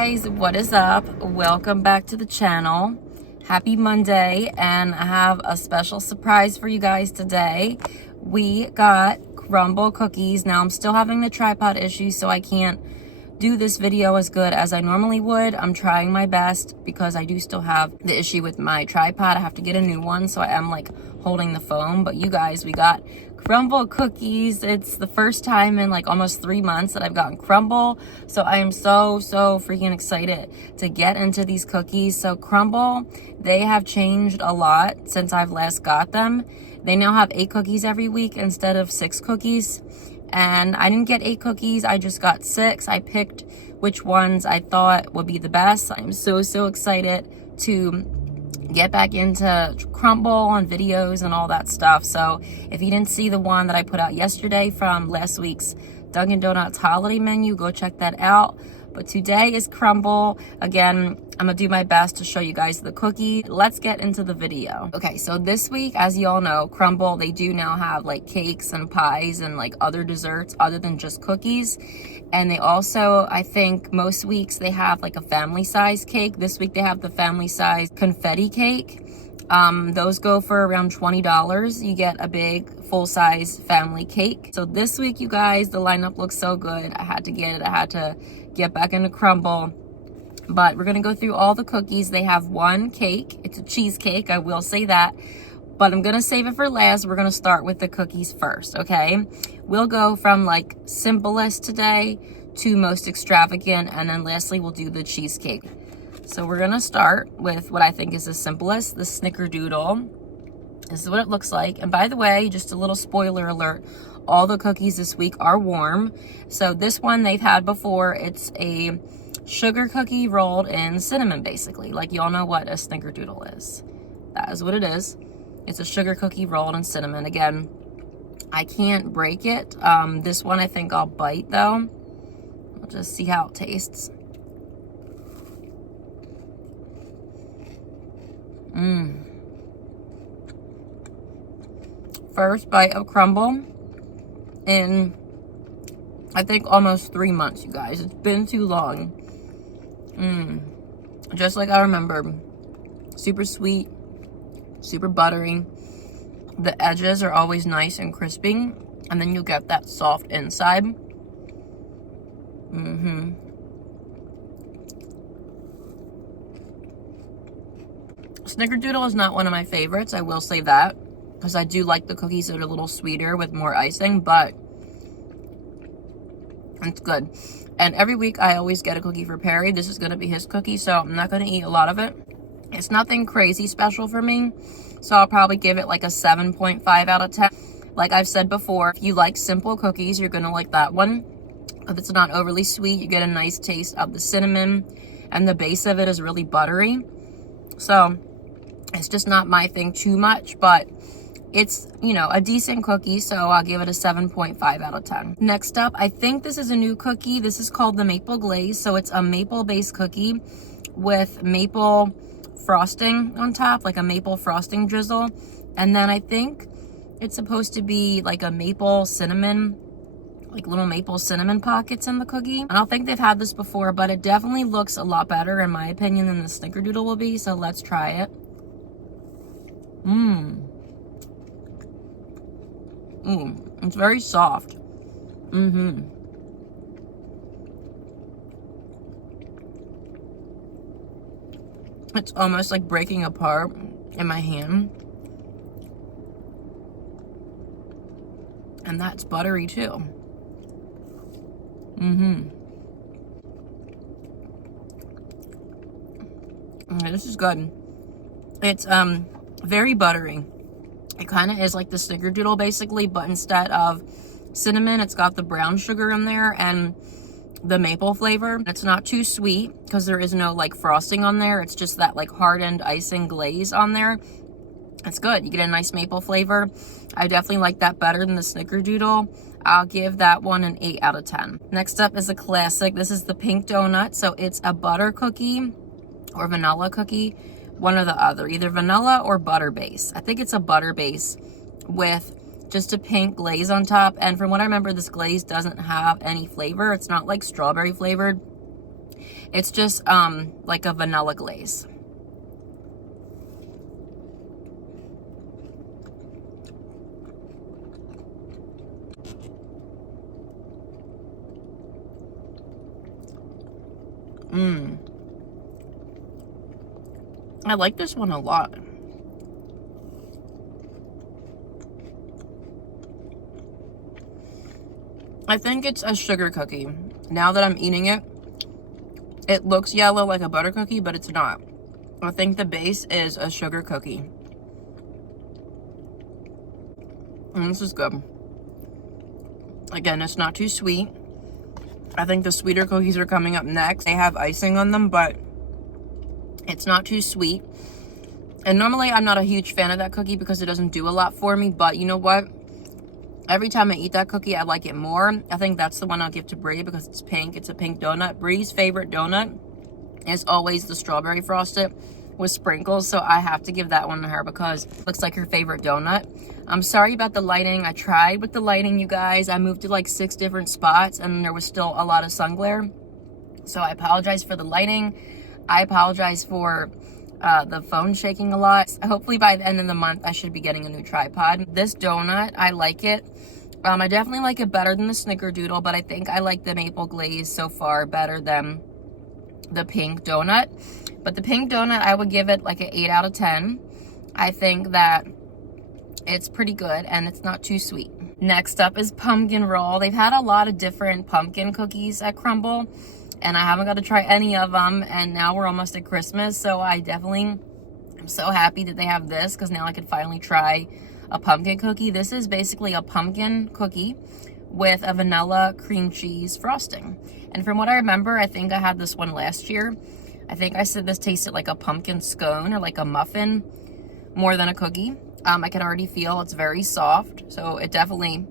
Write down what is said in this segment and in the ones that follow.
guys, what is up? Welcome back to the channel. Happy Monday, and I have a special surprise for you guys today. We got Crumbl cookies. Now I'm still having the tripod issue, so I can't do this video as good as I normally would. I'm trying my best because I do still have the issue with my tripod. I have to get a new one, so I am like holding the phone. But you guys, we got Crumbl cookies. It's the first time in like almost 3 months that I've gotten Crumbl, so I am so freaking excited to get into these cookies. So Crumbl, they have changed a lot since I've last got them. They now have 8 cookies every week instead of 6 cookies, and I didn't get 8 cookies, I just got 6. I picked which ones I thought would be the best. I'm so excited to get back into Crumbl on videos and all that stuff. So if you didn't see the one that I put out yesterday from last week's Dunkin' Donuts holiday menu, go check that out. But today is Crumbl. Again, I'm gonna do my best to show you guys the cookie. Let's get into the video. Okay, so this week, as you all know, Crumbl, they do now have like cakes and pies and like other desserts other than just cookies. And they also, I think most weeks they have like a family size cake. This week they have the family size confetti cake. Those go for around $20. You get a big full-size family cake. So this week, you guys, the lineup looks so good. I had to get it. I had to get back into Crumbl. But we're gonna go through all the cookies. They have one cake. It's a cheesecake, I will say that. But I'm gonna save it for last. We're gonna start with the cookies first, okay? We'll go from like simplest today to most extravagant, and then lastly we'll do the cheesecake. So we're gonna start with what I think is the simplest, the Snickerdoodle. This is what it looks like. And by the way, just a little spoiler alert, all the cookies this week are warm. So this one they've had before. It's a sugar cookie rolled in cinnamon, basically. Like, y'all know what a Snickerdoodle is. That is what it is. It's a sugar cookie rolled in cinnamon. Again, I can't break it. This one I think I'll bite though. We'll just see how it tastes. First bite of Crumbl in, I think, almost 3 months, you guys. It's been too long. Just like I remember. Super sweet, super buttery. The edges are always nice and crispy, and then you get that soft inside. Snickerdoodle is not one of my favorites, I will say that, because I do like the cookies that are a little sweeter with more icing, but it's good. And every week I always get a cookie for Perry. This is going to be his cookie, so I'm not going to eat a lot of it. It's nothing crazy special for me, so I'll probably give it like a 7.5 out of 10. Like I've said before, if you like simple cookies, you're going to like that one. If it's not overly sweet, you get a nice taste of the cinnamon, and the base of it is really buttery. So it's just not my thing too much, but it's, you know, a decent cookie, so I'll give it a 7.5 out of 10. Next up, I think this is a new cookie. This is called the Maple Glaze. So it's a maple-based cookie with maple frosting on top, like a maple frosting drizzle. And then I think it's supposed to be like a maple cinnamon, like little maple cinnamon pockets in the cookie. I don't think they've had this before, but it definitely looks a lot better, in my opinion, than the Snickerdoodle will be. So let's try it. It's very soft. It's almost like breaking apart in my hand. And that's buttery too. Okay, this is good. It's very buttery. It kind of is like the Snickerdoodle basically, but instead of cinnamon, it's got the brown sugar in there and the maple flavor. It's not too sweet because there is no like frosting on there. It's just that like hardened icing glaze on there. It's good. You get a nice maple flavor. I definitely like that better than the Snickerdoodle. I'll give that one an 8 out of 10. Next up is a classic. This is the pink donut. So it's a butter cookie or vanilla cookie. One or the other, either vanilla or butter base. I think it's a butter base with just a pink glaze on top. And from what I remember, this glaze doesn't have any flavor. It's not like strawberry flavored. It's just like a vanilla glaze. I like this one a lot. I think it's a sugar cookie. Now that I'm eating it, it looks yellow like a butter cookie, but it's not. I think the base is a sugar cookie. And this is good. Again, it's not too sweet. I think the sweeter cookies are coming up next. They have icing on them, but it's not too sweet. And normally I'm not a huge fan of that cookie because it doesn't do a lot for me, but you know what? Every time I eat that cookie, I like it more. I think that's the one I'll give to Brie because it's pink. It's a pink donut. Brie's favorite donut is always the strawberry frosted with sprinkles, so I have to give that one to her because it looks like her favorite donut. I'm sorry about the lighting. I tried with the lighting, you guys. I moved to like 6 different spots and there was still a lot of sun glare. So I apologize for the lighting. I apologize for the phone shaking a lot. Hopefully by the end of the month, I should be getting a new tripod. This donut, I like it. I definitely like it better than the Snickerdoodle, but I think I like the maple glaze so far better than the pink donut. But the pink donut, I would give it like an 8 out of 10. I think that it's pretty good and it's not too sweet. Next up is pumpkin roll. They've had a lot of different pumpkin cookies at Crumbl, and I haven't got to try any of them, and now we're almost at Christmas, so I definitely am so happy that they have this because now I can finally try a pumpkin cookie. This is basically a pumpkin cookie with a vanilla cream cheese frosting. And from what I remember, I think I had this one last year. I think I said this tasted like a pumpkin scone or like a muffin more than a cookie. I can already feel it's very soft, so it definitely,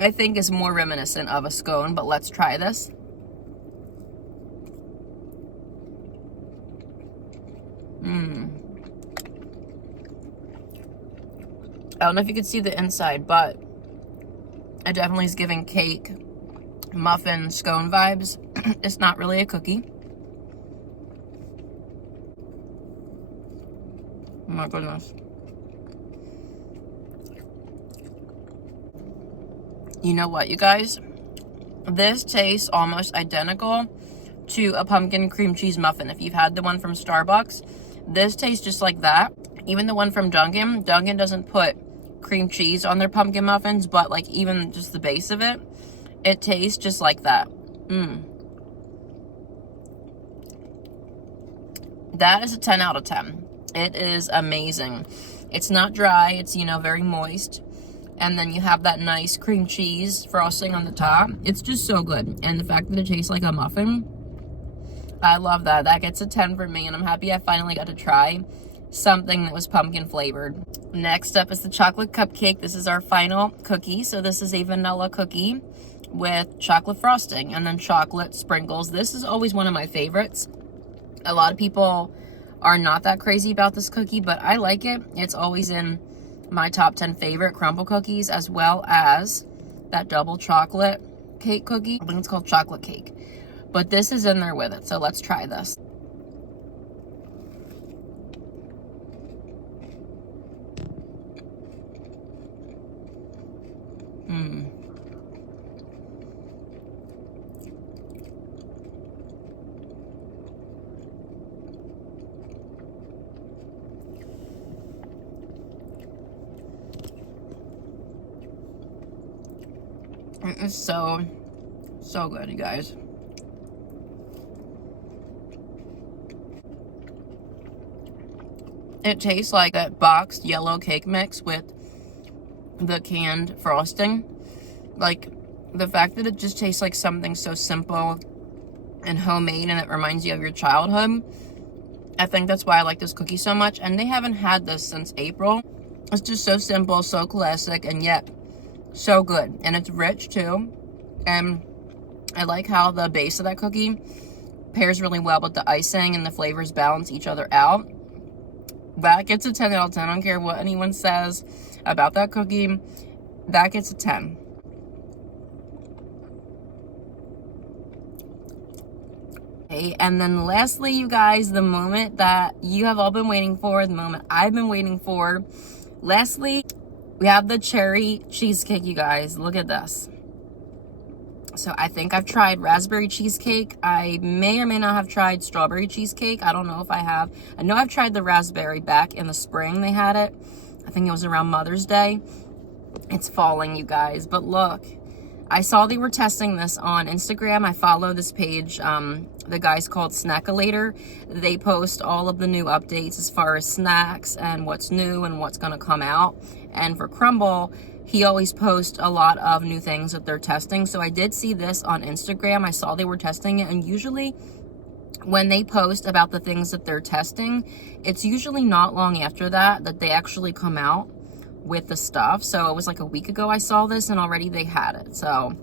I think, is more reminiscent of a scone, but let's try this. I don't know if you can see the inside, but it definitely is giving cake, muffin, scone vibes. It's not really a cookie. Oh my goodness. You know what, you guys? This tastes almost identical to a pumpkin cream cheese muffin. If you've had the one from Starbucks, this tastes just like that. Even the one from Dunkin', Dunkin' doesn't put cream cheese on their pumpkin muffins, but like even just the base of it, it tastes just like that. That is a 10 out of 10. It is amazing. It's not dry, it's, you know, very moist. And then you have that nice cream cheese frosting on the top. It's just so good. And the fact that it tastes like a muffin, I love that. That gets a 10 for me, and I'm happy I finally got to try something that was pumpkin flavored. Next up is the chocolate cupcake. This is our final cookie. So this is a vanilla cookie with chocolate frosting and then chocolate sprinkles. This is always one of my favorites. A lot of people are not that crazy about this cookie, but I like it. It's always in my top 10 favorite Crumbl cookies, as well as that double chocolate cake cookie. I think it's called chocolate cake, but this is in there with it. So let's try this. It is so good, you guys. It tastes like that boxed yellow cake mix with the canned frosting. Like, the fact that it just tastes like something so simple and homemade and it reminds you of your childhood. I think that's why I like this cookie so much. And they haven't had this since April. It's just so simple, so classic, and yet so good. And it's rich too. And I like how the base of that cookie pairs really well with the icing, and the flavors balance each other out. That gets a 10 out of 10. I don't care what anyone says about that cookie. That gets a 10. Okay, and then lastly, you guys, the moment that you have all been waiting for, the moment I've been waiting for. Lastly, we have the cherry cheesecake, you guys. Look at this. So I think I've tried raspberry cheesecake. I may or may not have tried strawberry cheesecake. I don't know if I have. I know I've tried the raspberry back in the spring. They had it. I think it was around Mother's Day. It's falling, you guys. But look, I saw they were testing this on Instagram. I follow this page. The guy's called Snickerdoodle. They post all of the new updates as far as snacks and what's new and what's going to come out. And for Crumbl, he always posts a lot of new things that they're testing. So I did see this on Instagram. I saw they were testing it. And usually when they post about the things that they're testing, it's usually not long after that they actually come out with the stuff. So it was like a week ago I saw this and already they had it. So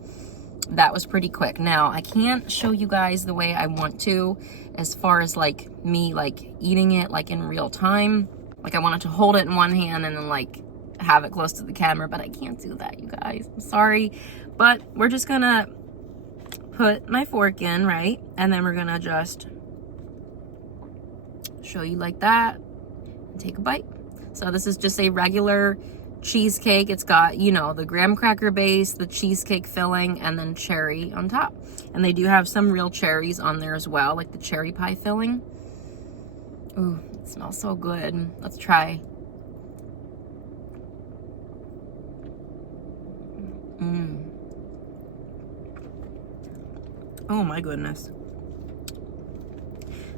that was pretty quick. Now I can't show you guys the way I want to as far as like me like eating it like in real time. Like I wanted to hold it in one hand and then like have it close to the camera, but I can't do that, you guys. I'm sorry, but we're just gonna put my fork in, right? And then we're gonna just show you like that and take a bite. So this is just a regular cheesecake. It's got, you know, the graham cracker base, the cheesecake filling, and then cherry on top. And they do have some real cherries on there as well, like the cherry pie filling. Ooh, it smells so good. Let's try. Oh my goodness.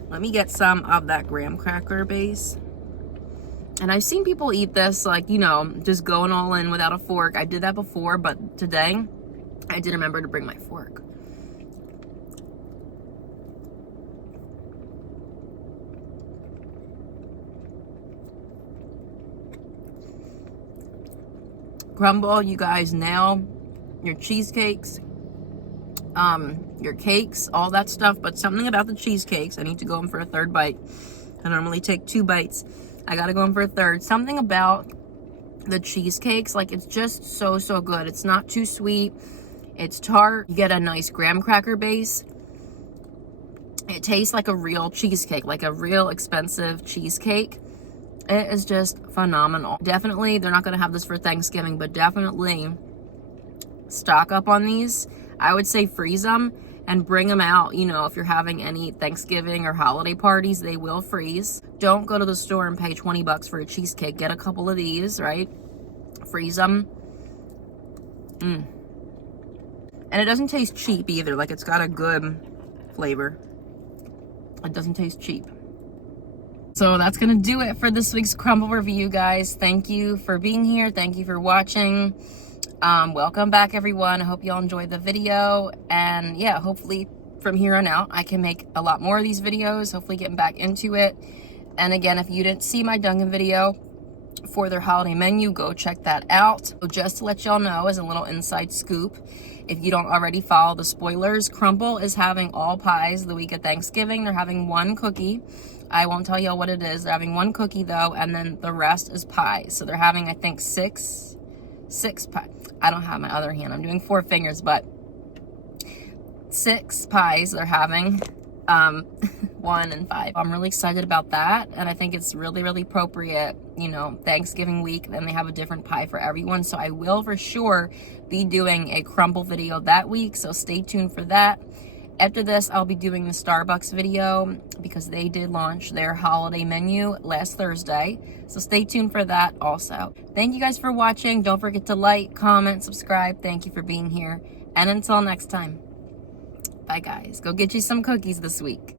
Let me get some of that graham cracker base. And I've seen people eat this like, you know, just going all in without a fork. I did that before, but today I did remember to bring my fork. Crumbl, you guys nail your cheesecakes, your cakes, all that stuff, but something about the cheesecakes, I need to go in for a third bite. I normally take 2 bites. I gotta go in for a third. Something about the cheesecakes, like it's just so good. It's not too sweet. It's tart. You get a nice graham cracker base. It tastes like a real cheesecake, like a real expensive cheesecake. It is just phenomenal. Definitely, they're not gonna have this for Thanksgiving, but definitely stock up on these. I would say freeze them and bring them out. You know, if you're having any Thanksgiving or holiday parties, they will freeze. Don't go to the store and pay 20 bucks for a cheesecake. Get a couple of these, right? Freeze them. And it doesn't taste cheap either. Like, it's got a good flavor. It doesn't taste cheap. So that's gonna do it for this week's Crumbl review, guys. Thank you for being here. Thank you for watching. Welcome back, everyone. I hope y'all enjoyed the video, and yeah, hopefully from here on out I can make a lot more of these videos, hopefully getting back into it. And again, if you didn't see my Dunkin' video for their holiday menu, go check that out. So just to let y'all know, as a little inside scoop, if you don't already follow the spoilers, Crumbl is having all pies the week of Thanksgiving. They're having 1 cookie. I won't tell y'all what it is. They're having 1 cookie though, and then the rest is pies. So they're having, I think, six pies. I don't have my other hand. I'm doing 4 fingers, but 6 pies they're having. 1 and 5. I'm really excited about that, and I think it's really appropriate, you know, Thanksgiving week. Then they have a different pie for everyone. So I will for sure be doing a Crumbl video that week, so stay tuned for that. After this, I'll be doing the Starbucks video because they did launch their holiday menu last Thursday. So stay tuned for that also. Thank you guys for watching. Don't forget to like, comment, subscribe. Thank you for being here. And until next time, bye guys. Go get you some cookies this week.